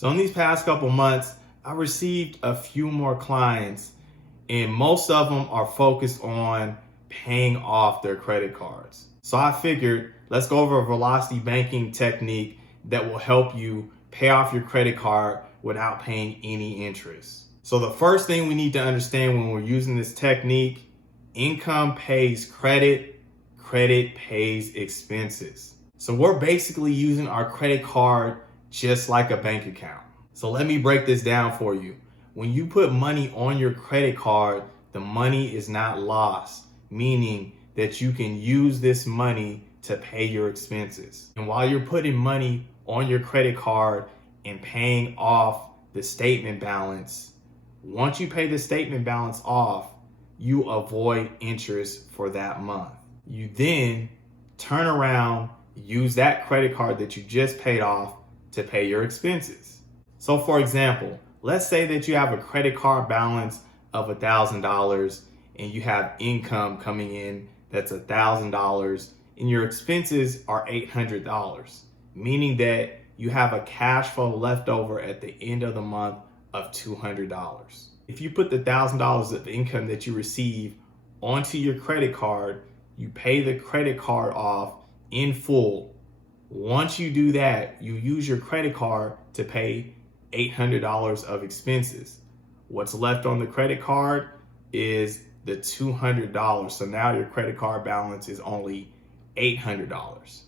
So in these past couple months, I received a few more clients, and most of them are focused on paying off their credit cards. So I figured let's go over a velocity banking technique that will help you pay off your credit card without paying any interest. So the first thing we need to understand when we're using this technique, income pays credit, credit pays expenses. So we're basically using our credit card just like a bank account. So let me break this down for you. When you put money on your credit card, the money is not lost, meaning that you can use this money to pay your expenses. And while you're putting money on your credit card and paying off the statement balance, once you pay the statement balance off, you avoid interest for that month. You then turn around, use that credit card that you just paid off to pay your expenses. So for example, let's say that you have a credit card balance of $1,000 and you have income coming in that's $1,000 and your expenses are $800, meaning that you have a cash flow left over at the end of the month of $200. If you put the $1,000 of income that you receive onto your credit card, you pay the credit card off in full. Once you do that, you use your credit card to pay $800 of expenses. What's left on the credit card is the $200. So now your credit card balance is only $800.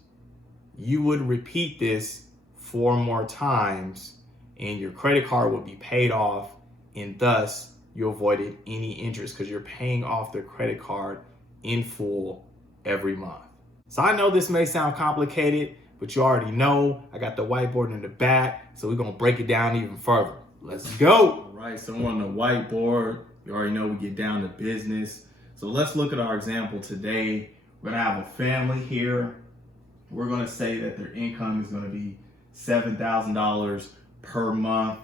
You would repeat this 4 more times and your credit card would be paid off, and thus you avoided any interest because you're paying off the credit card in full every month. So I know this may sound complicated, but you already know I got the whiteboard in the back, so we're gonna break it down even further. Let's go. All right, so on the whiteboard, you already know we get down to business. So let's look at our example today. We're gonna have a family here. We're gonna say that their income is gonna be $7,000 per month.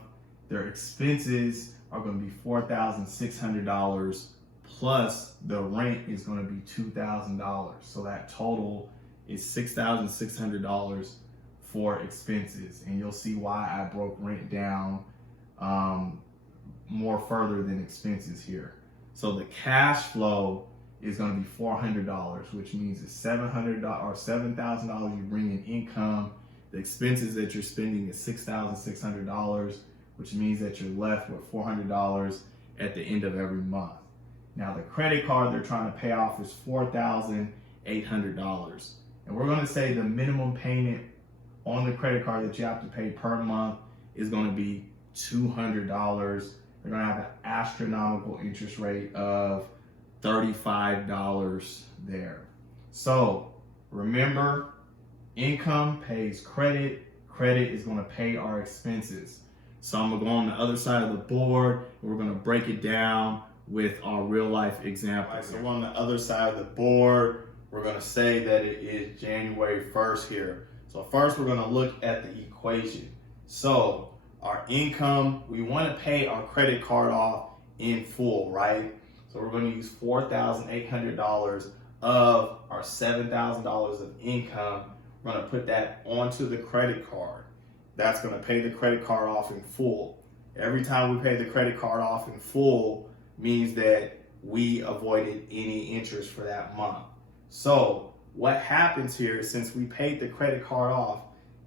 Their expenses are gonna be $4,600 plus the rent is gonna be $2,000. So that total is $6,600 for expenses. And you'll see why I broke rent down more further than expenses here. So the cash flow is going to be $400, which means it's $700 or $7,000 you bring in income. The expenses that you're spending is $6,600, which means that you're left with $400 at the end of every month. Now the credit card they're trying to pay off is $4,800. And we're going to say the minimum payment on the credit card that you have to pay per month is going to be $200. They're going to have an astronomical interest rate of $35 there. So remember, income pays credit. Credit is going to pay our expenses. So I'm going to go on the other side of the board and we're going to break it down with our real life example. Right, so on the other side of the board, we're going to say that it is January 1st here. So first we're going to look at the equation. So our income, we want to pay our credit card off in full, right? So we're going to use $4,800 of our $7,000 of income. We're going to put that onto the credit card. That's going to pay the credit card off in full. Every time we pay the credit card off in full means that we avoided any interest for that month. So what happens here is since we paid the credit card off,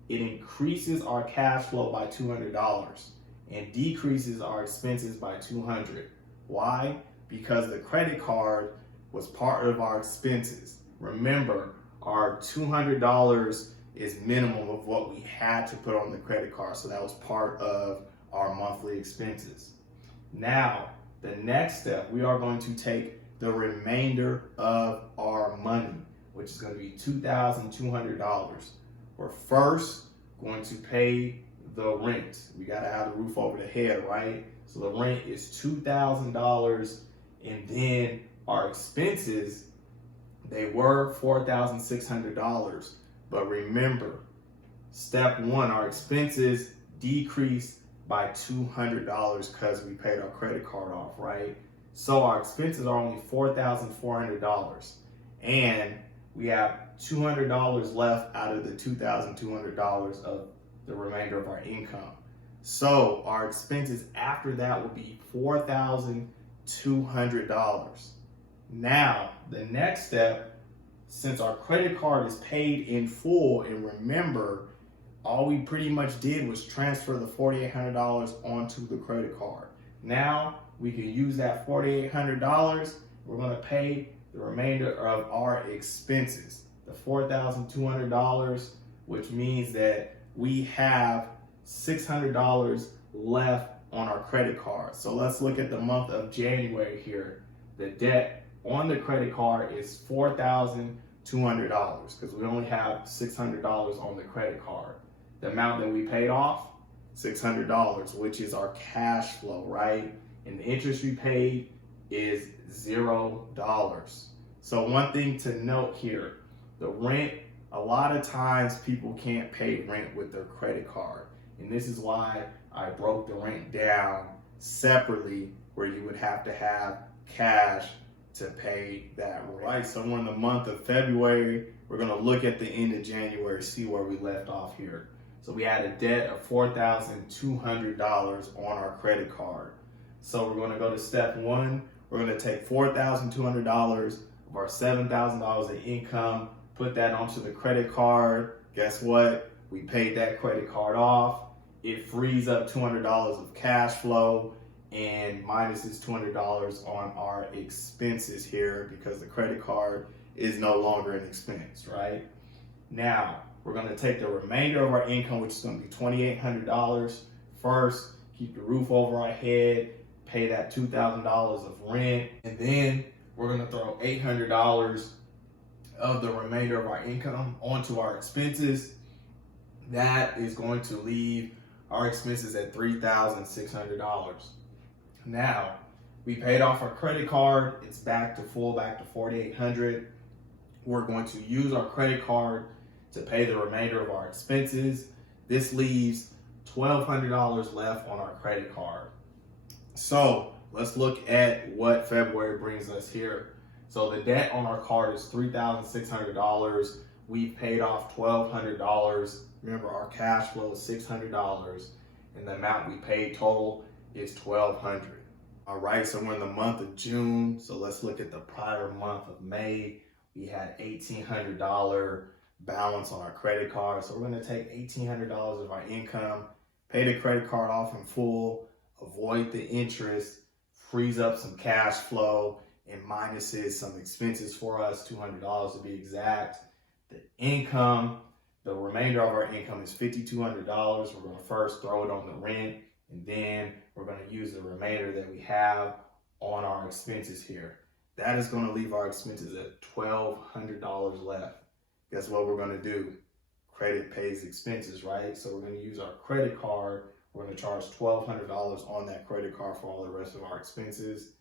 it increases our cash flow by $200 and decreases our expenses by $200. Why? Because the credit card was part of our expenses. Remember, our $200 is minimum of what we had to put on the credit card. So that was part of our monthly expenses. Now, the next step, we are going to take the remainder of our money, which is going to be $2,200. We're first going to pay the rent. We got to have the roof over the head, right? So the rent is $2,000, and then our expenses, they were $4,600. But remember, step one, our expenses decreased by $200 because we paid our credit card off, right? So our expenses are only $4,400, and we have $200 left out of the $2,200 of the remainder of our income. So our expenses after that will be $4,200. Now, the next step, since our credit card is paid in full, and remember, all we pretty much did was transfer the $4,800 onto the credit card. Now we can use that $4,800. We're going to pay the remainder of our expenses, the $4,200, which means that we have $600 left on our credit card. So let's look at the month of January here. The debt on the credit card is $4,200 because we only have $600 on the credit card. The amount that we paid off, $600, which is our cash flow, right? And the interest we paid is $0. So one thing to note here, the rent, a lot of times people can't pay rent with their credit card. And this is why I broke the rent down separately, where you would have to have cash to pay that rent. Right, so we're in the month of February. We're gonna look at the end of January, see where we left off here. So we had a debt of $4,200 on our credit card. So we're gonna go to step one. We're gonna take $4,200 of our $7,000 of income, put that onto the credit card. Guess what? We paid that credit card off. It frees up $200 of cash flow and minuses $200 on our expenses here because the credit card is no longer an expense, right? Now, we're gonna take the remainder of our income, which is gonna be $2,800 first, keep the roof over our head, pay that $2,000 of rent, and then we're gonna throw $800 of the remainder of our income onto our expenses. That is going to leave our expenses at $3,600. Now, we paid off our credit card. It's back to full, back to $4,800. We're going to use our credit card to pay the remainder of our expenses. This leaves $1,200 left on our credit card. So let's look at what February brings us here. So the debt on our card is $3,600. We've paid off $1,200. Remember, our cash flow is $600, and the amount we paid total is $1,200. All right, so we're in the month of June. So let's look at the prior month of May. We had $1,800 balance on our credit card. So we're gonna take $1,800 of our income, pay the credit card off in full, avoid the interest, frees up some cash flow, and minuses some expenses for us, $200 to be exact. The income, the remainder of our income is $5,200. We're gonna first throw it on the rent, and then we're gonna use the remainder that we have on our expenses here. That is gonna leave our expenses at $1,200 left. Guess what we're gonna do? Credit pays expenses, right? So we're gonna use our credit card. We're gonna charge $1,200 on that credit card for all the rest of our expenses.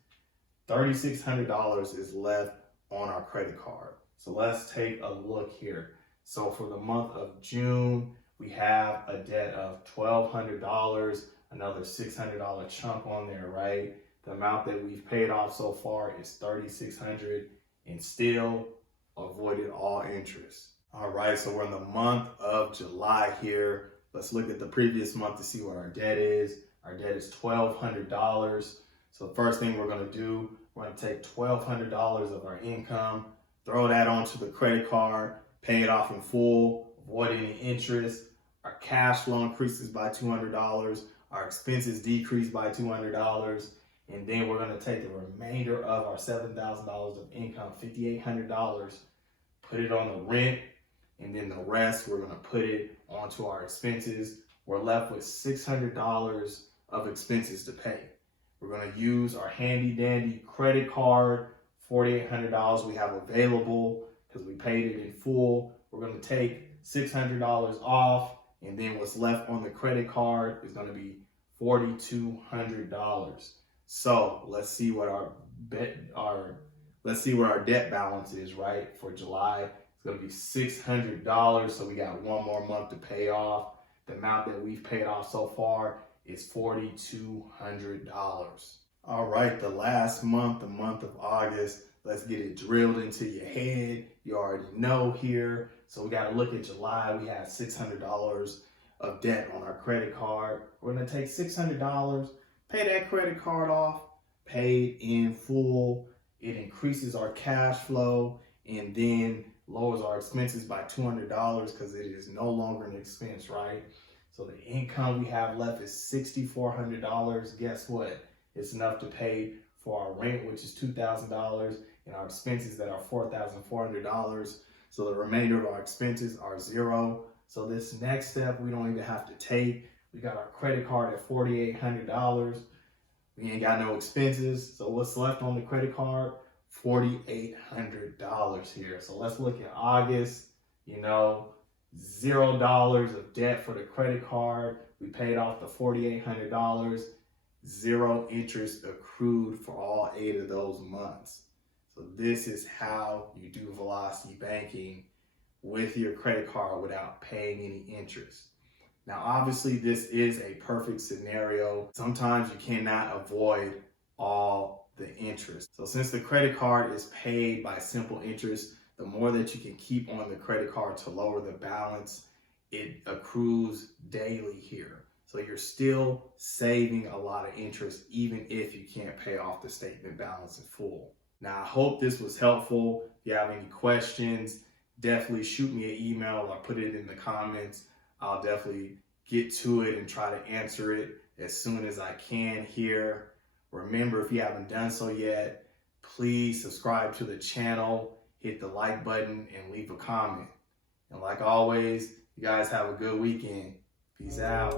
$3,600 is left on our credit card. So let's take a look here. So for the month of June, we have a debt of $1,200, another $600 chunk on there, right? The amount that we've paid off so far is $3,600 and still avoided all interest. All right, so we're in the month of July here. Let's look at the previous month to see what our debt is. Our debt is $1,200. So the first thing we're gonna do, we're gonna take $1,200 of our income, throw that onto the credit card, pay it off in full, avoid any interest. Our cash flow increases by $200. Our expenses decrease by $200. And then we're gonna take the remainder of our $7,000 of income, $5,800, put it on the rent, and then the rest, we're gonna put it onto our expenses. We're left with $600 of expenses to pay. We're gonna use our handy dandy credit card, $4,800 we have available because we paid it in full. We're gonna take $600 off, and then what's left on the credit card is gonna be $4,200. So let's see what our debt balance is, right? For July, it's gonna be $600. So we got one more month to pay off. The amount that we've paid off so far is $4,200. All right, the last month, the month of August, let's get it drilled into your head. You already know here. So we gotta look at July. We had $600 of debt on our credit card. We're gonna take $600, pay that credit card off, paid in full. It increases our cash flow and then lowers our expenses by $200 because it is no longer an expense, right? So the income we have left is $6,400. Guess what? It's enough to pay for our rent, which is $2,000, and our expenses that are $4,400. So the remainder of our expenses are zero. So this next step we don't even have to take. We got our credit card at $4,800. We ain't got no expenses. So what's left on the credit card? $4,800 here. So let's look at August. $0 of debt for the credit card. We paid off the $4,800. Zero interest accrued for all 8 of those months. So this is how you do velocity banking with your credit card without paying any interest. Now, obviously, this is a perfect scenario. Sometimes you cannot avoid all the interest. So since the credit card is paid by simple interest, the more that you can keep on the credit card to lower the balance, it accrues daily here. So you're still saving a lot of interest even if you can't pay off the statement balance in full. Now, I hope this was helpful. If you have any questions, definitely shoot me an email or put it in the comments. I'll definitely get to it and try to answer it as soon as I can here. Remember, if you haven't done so yet, please subscribe to the channel, hit the like button, and leave a comment. And like always, you guys have a good weekend. Peace out.